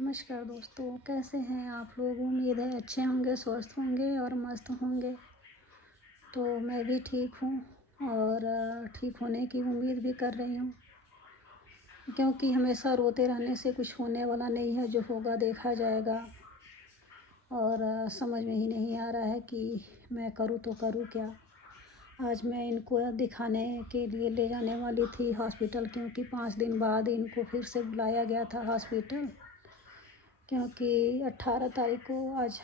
नमस्कार दोस्तों, कैसे हैं आप लोग। उम्मीद है अच्छे होंगे, स्वस्थ होंगे और मस्त होंगे। तो मैं भी ठीक हूँ और ठीक होने की उम्मीद भी कर रही हूँ, क्योंकि हमेशा रोते रहने से कुछ होने वाला नहीं है। जो होगा देखा जाएगा। और समझ में ही नहीं आ रहा है कि मैं करूँ तो करूँ क्या। आज मैं इनको दिखाने के लिए ले जाने वाली थी हॉस्पिटल, क्योंकि 5 दिन बाद इनको फिर से बुलाया गया था हॉस्पिटल। क्योंकि 18 तारीख को, आज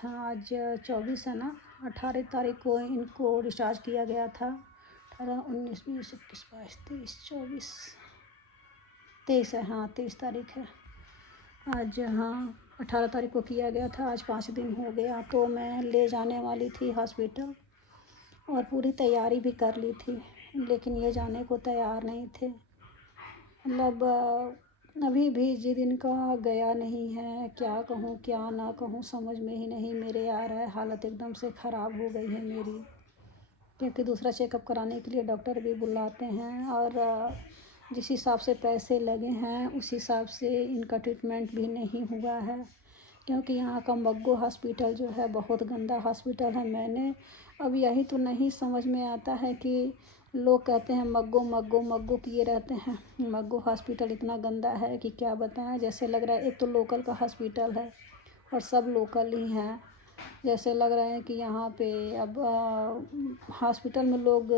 24 है ना, 18 तारीख को इनको डिस्चार्ज किया गया था। 18, 19, 20, 21, 22, 23, 24, 23 है। हाँ, 23 तारीख है आज। हाँ, 18 तारीख को किया गया था। आज 5 दिन हो गया। तो मैं ले जाने वाली थी हॉस्पिटल और पूरी तैयारी भी कर ली थी, लेकिन ये जाने को तैयार नहीं थे। मतलब अभी भी जिद इनका गया नहीं है। क्या कहूँ क्या ना कहूँ, समझ में ही नहीं मेरे आ रहा है। हालत एकदम से ख़राब हो गई है मेरी, क्योंकि दूसरा चेकअप कराने के लिए डॉक्टर भी बुलाते हैं और जिस हिसाब से पैसे लगे हैं उस हिसाब से इनका ट्रीटमेंट भी नहीं हुआ है। क्योंकि यहाँ का मग्गो हॉस्पिटल जो है बहुत गंदा हॉस्पिटल है। मैंने अब यही तो नहीं समझ में आता है कि लोग कहते हैं मग्गो मग्गो मग्गो किए रहते हैं। मग्गो हॉस्पिटल इतना गंदा है कि क्या बताएं। जैसे लग रहा है एक तो लोकल का हॉस्पिटल है और सब लोकल ही हैं। जैसे लग रहा है कि यहाँ पे अब हॉस्पिटल में लोग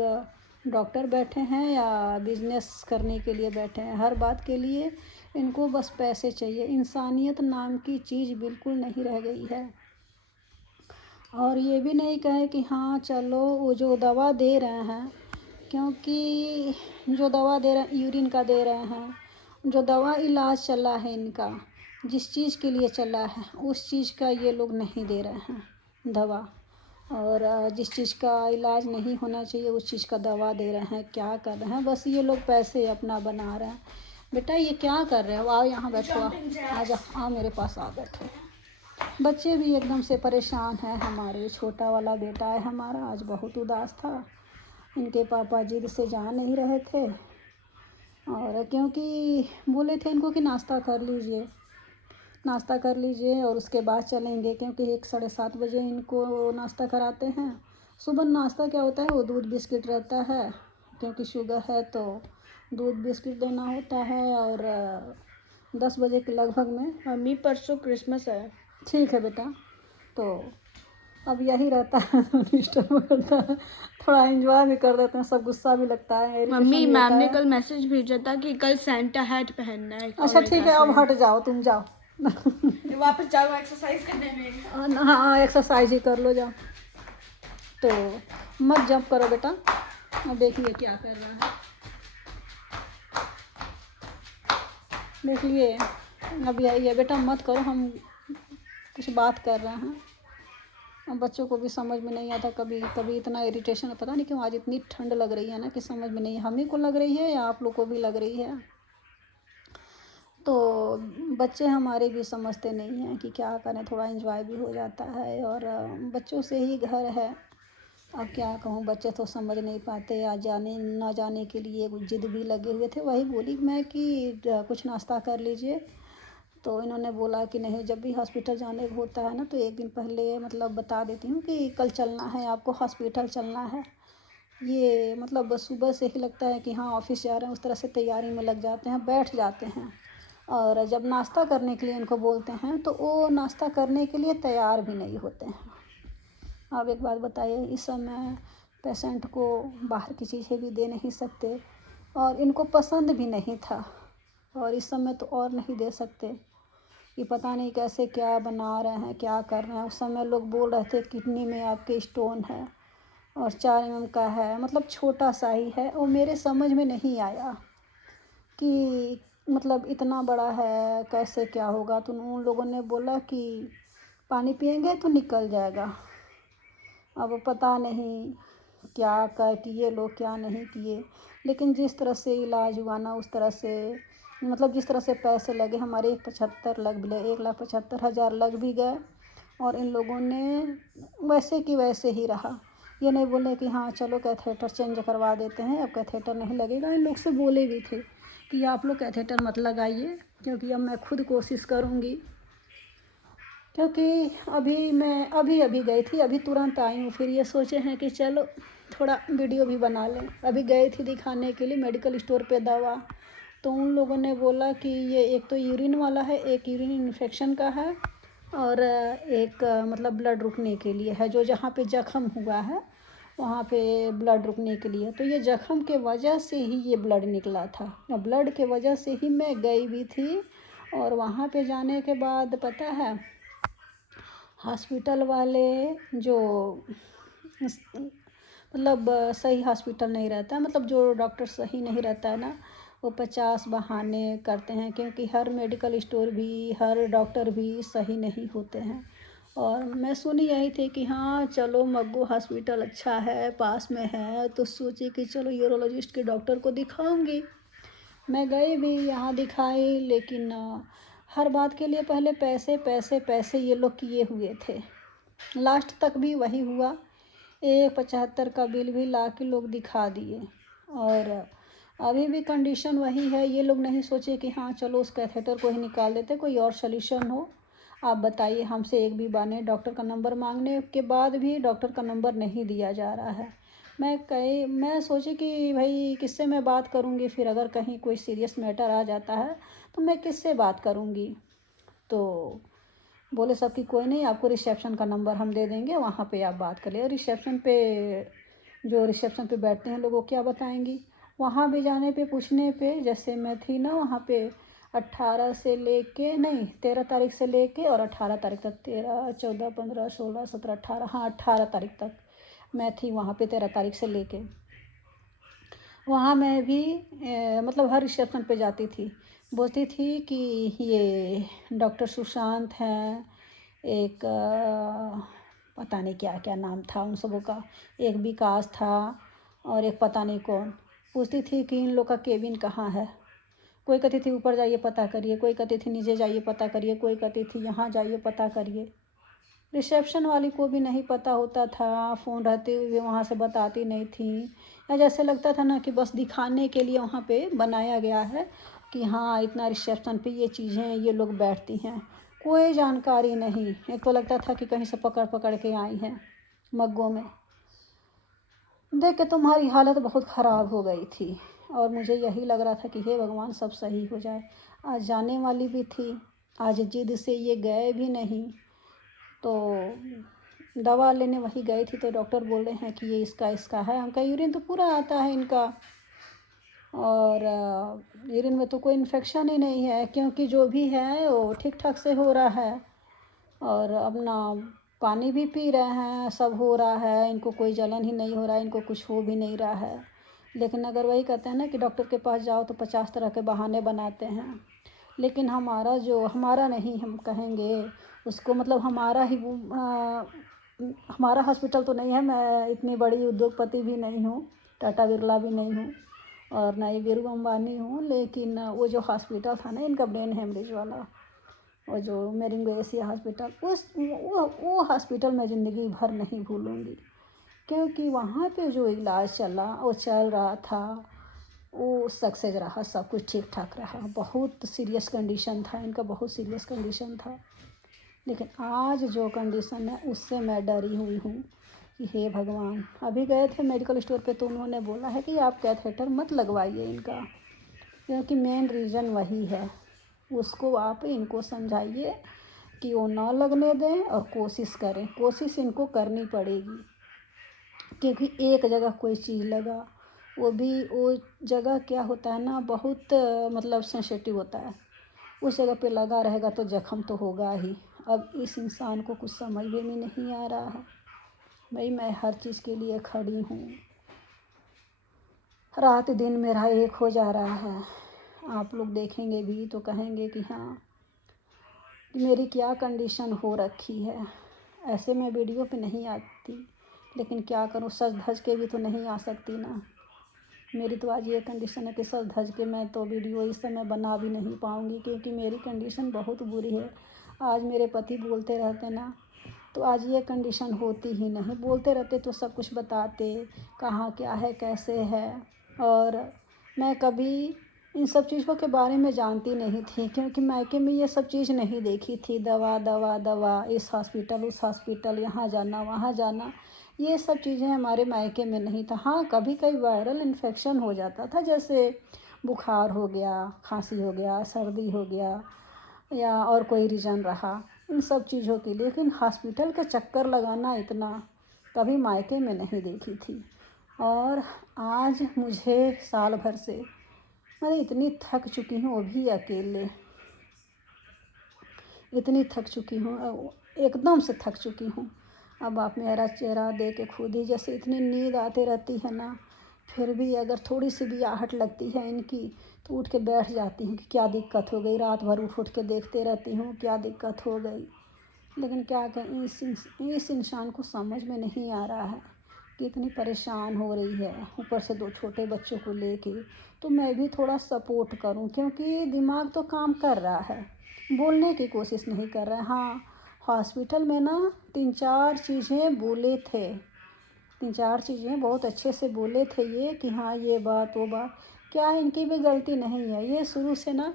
डॉक्टर बैठे हैं या बिजनेस करने के लिए बैठे हैं। हर बात के लिए इनको बस पैसे चाहिए। इंसानियत नाम की चीज़ बिल्कुल नहीं रह गई है। और ये भी नहीं कहे कि हाँ चलो वो जो दवा दे रहे हैं, क्योंकि जो दवा दे रहे हैं यूरिन का दे रहे हैं, जो दवा इलाज चला है इनका, जिस चीज़ के लिए चला है उस चीज़ का ये लोग नहीं दे रहे हैं दवा। और जिस चीज़ का इलाज नहीं होना चाहिए उस चीज़ का दवा दे रहे हैं। क्या कर रहे हैं, बस ये लोग पैसे अपना बना रहे हैं। बेटा ये क्या कर रहे हो, आओ यहाँ बैठो, आ जाओ, आओ मेरे पास आ बैठो। बच्चे भी एकदम से परेशान हैं। हमारे छोटा वाला बेटा है हमारा, आज बहुत उदास था। इनके पापा जिद से जा नहीं रहे थे, और क्योंकि बोले थे इनको कि नाश्ता कर लीजिए, नाश्ता कर लीजिए और उसके बाद चलेंगे, क्योंकि 1 साढ़े 7 बजे इनको नाश्ता कराते हैं। सुबह नाश्ता क्या होता है, वो दूध बिस्किट रहता है, क्योंकि शुगर है तो दूध बिस्किट देना होता है। और 10 बजे के लगभग में। मम्मी परसों क्रिसमस है। ठीक है बेटा। तो अब यही रहता है तो डिस्टर्ब करता है। थोड़ा एंजॉय भी कर देते हैं, सब गुस्सा भी लगता है, इरिटेशन मम्मी भी मैम होता ने है। कल मैसेज भेजा था कि कल सेंटा हैट पहनना है अच्छा ठीक है, अब हट जाओ, तुम जाओ। वापस जाओ एक्सरसाइज करने में। हाँ, एक्सरसाइज ही कर लो, जाओ। तो मत जंप करो बेटा। अब देखिए क्या कर रहा है, देखिए। अब यही है बेटा, मत करो, हम कुछ बात कर रहे हैं। अब बच्चों को भी समझ में नहीं आता। कभी कभी इतना इरिटेशन, पता नहीं क्यों आज इतनी ठंड लग रही है ना कि समझ में नहीं, हम ही को लग रही है या आप लोग को भी लग रही है। तो बच्चे हमारे भी समझते नहीं हैं कि क्या करें। थोड़ा एंजॉय भी हो जाता है और बच्चों से ही घर है। अब क्या कहूँ, बच्चे तो समझ नहीं पाते। आज जाने ना जाने के लिए जिद भी लगे हुए थे। वही बोली मैं कि कुछ नाश्ता कर लीजिए। तो इन्होंने बोला कि नहीं, जब भी हॉस्पिटल जाने को होता है ना तो 1 दिन पहले मतलब बता देती हूँ कि कल चलना है, आपको हॉस्पिटल चलना है। ये मतलब बस सुबह से ही लगता है कि हाँ ऑफिस जा रहे हैं, उस तरह से तैयारी में लग जाते हैं, बैठ जाते हैं। और जब नाश्ता करने के लिए इनको बोलते हैं तो वो नाश्ता करने के लिए तैयार भी नहीं होते हैं। आप एक बात बताइए, इस समय पेशेंट को बाहर की चीज़ें भी दे नहीं सकते और इनको पसंद भी नहीं था, और इस समय तो और नहीं दे सकते कि पता नहीं कैसे क्या बना रहे हैं, क्या कर रहे हैं। उस समय लोग बोल रहे थे किडनी में आपके स्टोन है और 4 mm का है, मतलब छोटा सा ही है। और मेरे समझ में नहीं आया कि मतलब इतना बड़ा है, कैसे क्या होगा। तो उन लोगों ने बोला कि पानी पिएंगे तो निकल जाएगा। अब पता नहीं क्या कर किए लोग, क्या नहीं किए। लेकिन जिस तरह से इलाज हुआ ना, उस तरह से मतलब जिस तरह से पैसे लगे हमारे 75 लग भी गए, 1,75,000 लग भी गए। और इन लोगों ने वैसे कि वैसे ही रहा। ये नहीं बोले कि हाँ चलो कैथेटर चेंज करवा देते हैं, अब कैथेटर नहीं लगेगा। इन लोग से बोले भी थे कि आप लोग कैथेटर मत लगाइए, क्योंकि अब मैं खुद कोशिश करूँगी क्योंकि अभी मैं अभी गई थी, अभी तुरंत आई हूँ। फिर ये सोचे हैं कि चलो थोड़ा वीडियो भी बना लें। अभी गई थी दिखाने के लिए मेडिकल स्टोर पे दवा, तो उन लोगों ने बोला कि ये एक तो यूरिन वाला है, एक यूरिन इन्फेक्शन का है, और एक मतलब ब्लड रुकने के लिए है, जो जहाँ पे जख्म हुआ है वहाँ पे ब्लड रुकने के लिए। तो ये जख्म के वजह से ही ये ब्लड निकला था, और ब्लड के वजह से ही मैं गई भी थी। और वहाँ पे जाने के बाद पता है, हॉस्पिटल वाले जो मतलब सही हॉस्पिटल नहीं रहता है, मतलब जो डॉक्टर सही नहीं रहता है ना, वो 50 बहाने करते हैं, क्योंकि हर मेडिकल स्टोर भी, हर डॉक्टर भी सही नहीं होते हैं। और मैं सुनी यही थी कि हाँ चलो मग्गू हॉस्पिटल अच्छा है, पास में है, तो सोची कि चलो यूरोलॉजिस्ट के डॉक्टर को दिखाऊंगी। मैं गई भी, यहाँ दिखाई, लेकिन हर बात के लिए पहले पैसे पैसे पैसे ये लोग किए हुए थे। लास्ट तक भी वही हुआ, 75 का बिल भी ला के लोग दिखा दिए। और अभी भी कंडीशन वही है। ये लोग नहीं सोचे कि हाँ चलो उस कैथेटर को ही निकाल देते, कोई और सल्यूशन हो। आप बताइए, हमसे एक भी बार डॉक्टर का नंबर मांगने के बाद भी डॉक्टर का नंबर नहीं दिया जा रहा है। मैं सोची कि भाई किससे मैं बात करूँगी, फिर अगर कहीं कोई सीरियस मैटर आ जाता है तो मैं किससे बात करूँगी। तो बोले सब कि कोई नहीं, आपको रिसेप्शन का नंबर हम दे देंगे, वहाँ पे आप बात कर ले। रिसेप्शन पे जो रिसेप्शन पे बैठते हैं लोगों क्या बताएंगी। वहाँ भी जाने पे पूछने पे, जैसे मैं थी ना वहाँ पे 18 से लेके, नहीं 13 तारीख से लेके और 18 तारीख तक, 13 14 15 16 17 18, हाँ 18 तारीख तक मैं थी वहाँ पे, 13 तारीख से लेके। वहाँ मैं भी मतलब हर रिसेप्शन पे जाती थी, बोलती थी कि ये डॉक्टर सुशांत हैं, एक पता नहीं क्या क्या नाम था उन सबों का, एक विकास था और एक पता नहीं कौन। पूछती थी कि इन लोग का केबिन कहाँ है। कोई कहती थी ऊपर जाइए पता करिए, कोई कहती थी नीचे जाइए पता करिए, कोई कहती थी यहाँ जाइए पता करिए। रिसेप्शन वाली को भी नहीं पता होता था, फ़ोन रहते हुए वहाँ से बताती नहीं थी, या जैसे लगता था ना कि बस दिखाने के लिए वहाँ पे बनाया गया है कि हाँ इतना रिसेप्शन पे ये चीज़ें ये लोग बैठती हैं। कोई जानकारी नहीं। एक तो लगता था कि कहीं से पकड़ पकड़ के आई हैं मग्गों में। देख के तुम्हारी हालत बहुत ख़राब हो गई थी, और मुझे यही लग रहा था कि हे भगवान सब सही हो जाए। आज जाने वाली भी थी, आज जिद से ये गए भी नहीं। तो दवा लेने वहीं गई थी, तो डॉक्टर बोल रहे हैं कि ये इसका है। उनका यूरिन तो पूरा आता है इनका, और यूरिन में तो कोई इन्फेक्शन ही नहीं है, क्योंकि जो भी है वो ठीक ठाक से हो रहा है, और अपना पानी भी पी रहे हैं, सब हो रहा है, इनको कोई जलन ही नहीं हो रहा है, इनको कुछ हो भी नहीं रहा है। लेकिन अगर वही कहते हैं ना कि डॉक्टर के पास जाओ तो 50 तरह के बहाने बनाते हैं। लेकिन हमारा नहीं, हम कहेंगे उसको, मतलब हमारा ही हमारा हॉस्पिटल तो नहीं है। मैं इतनी बड़ी उद्योगपति भी नहीं हूँ, टाटा बिरला भी नहीं हूँ, और ना ही वीरू अंबानी हूँ। लेकिन वो जो हॉस्पिटल था ना इनका, ब्रेन हेमरेज वाला, और जो मेरिंगो एशिया हॉस्पिटल, वो हॉस्पिटल मैं ज़िंदगी भर नहीं भूलूँगी। क्योंकि वहाँ पे जो इलाज चल रहा था वो सक्सेस रहा, सब कुछ ठीक ठाक रहा। बहुत सीरियस कंडीशन था इनका, बहुत सीरियस कंडीशन था। लेकिन आज जो कंडीशन है उससे मैं डरी हुई हूँ कि हे भगवान। अभी गए थे मेडिकल स्टोर पे, तो उन्होंने बोला है कि आप कैथेटर मत लगवाइए इनका, क्योंकि मेन रीज़न वही है। उसको आप इनको समझाइए कि वो ना लगने दें, और कोशिश करें, कोशिश इनको करनी पड़ेगी। क्योंकि एक जगह कोई चीज़ लगा, वो जगह क्या होता है ना, बहुत मतलब सेंसिटिव होता है। उस जगह पे लगा रहेगा तो जख्म तो होगा ही। अब इस इंसान को कुछ समझ में भी नहीं आ रहा है। भाई मैं हर चीज़ के लिए खड़ी हूँ, रात दिन मेरा एक हो जा रहा है। आप लोग देखेंगे भी तो कहेंगे कि हाँ कि मेरी क्या कंडीशन हो रखी है। ऐसे मैं वीडियो पे नहीं आती, लेकिन क्या करूँ, सज धज के भी तो नहीं आ सकती ना। मेरी तो आज ये कंडीशन है कि सज धज के मैं तो वीडियो इस समय बना भी नहीं पाऊँगी, क्योंकि मेरी कंडीशन बहुत बुरी है। आज मेरे पति बोलते रहते ना, तो आज ये कंडीशन होती ही नहीं। बोलते रहते तो सब कुछ बताते, कहाँ क्या है कैसे है। और मैं कभी इन सब चीज़ों के बारे में जानती नहीं थी, क्योंकि मायके में ये सब चीज़ नहीं देखी थी। दवा दवा दवा, इस हॉस्पिटल उस हॉस्पिटल, यहाँ जाना वहाँ जाना, ये सब चीज़ें हमारे मायके में नहीं था। हाँ, कभी कभी वायरल इन्फेक्शन हो जाता था, जैसे बुखार हो गया, खांसी हो गया, सर्दी हो गया, या और कोई रीज़न रहा इन सब चीज़ों के लिए। लेकिन हॉस्पिटल का चक्कर लगाना इतना कभी मायके में नहीं देखी थी। और आज मुझे साल भर से मैं इतनी थक चुकी हूँ, वो भी अकेले, इतनी थक चुकी हूँ, एकदम से थक चुकी हूँ। अब आप मेरा चेहरा देख के खुद ही, जैसे इतनी नींद आती रहती है ना, फिर भी अगर थोड़ी सी भी आहट लगती है इनकी तो उठ के बैठ जाती हूँ कि क्या दिक्कत हो गई। रात भर उठ उठ के देखते रहती हूँ क्या दिक्कत हो गई। लेकिन क्या कहें, इस इंसान को समझ में नहीं आ रहा है कि इतनी परेशान हो रही है, ऊपर से 2 छोटे बच्चों को लेके। तो मैं भी थोड़ा सपोर्ट करूं, क्योंकि दिमाग तो काम कर रहा है, बोलने की कोशिश नहीं कर रहा है। हाँ, हॉस्पिटल में ना 3-4 चीज़ें बोले थे, 3-4 चीज़ें बहुत अच्छे से बोले थे ये, कि हाँ ये बात वो बात। क्या इनकी भी गलती नहीं है, ये शुरू से ना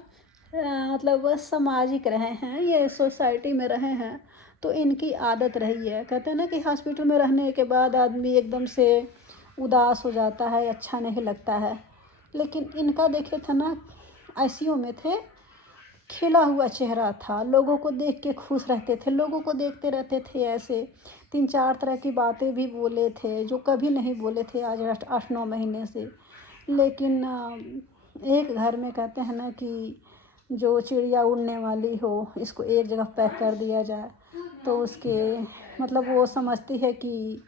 मतलब बस सामाजिक रहे हैं, ये सोसाइटी में रहे हैं, तो इनकी आदत रही है। कहते हैं ना कि हॉस्पिटल में रहने के बाद आदमी एकदम से उदास हो जाता है, अच्छा नहीं लगता है। लेकिन इनका देखे था ना, आईसीयू में थे, खिला हुआ चेहरा था, लोगों को देख के खुश रहते थे, लोगों को देखते रहते थे ऐसे। 3-4 तरह की बातें भी बोले थे जो कभी नहीं बोले थे आज 8-9 महीने से। लेकिन एक घर में कहते हैं ना कि जो चिड़िया उड़ने वाली हो, इसको एक जगह पैक कर दिया जाए तो उसके मतलब वो समझती है कि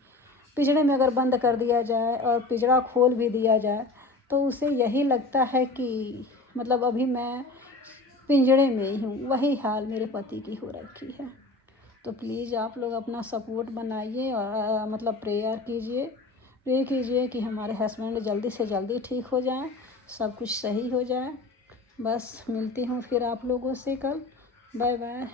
पिंजरे में अगर बंद कर दिया जाए और पिंजरा खोल भी दिया जाए तो उसे यही लगता है कि मतलब अभी मैं पिंजरे में ही हूँ। वही हाल मेरे पति की हो रखी है। तो प्लीज़ आप लोग अपना सपोर्ट बनाइए और मतलब प्रे कीजिए कि हमारे हस्बैंड जल्दी से जल्दी ठीक हो जाएं, सब कुछ सही हो जाए। बस मिलती हूँ फिर आप लोगों से कल। Bye bye.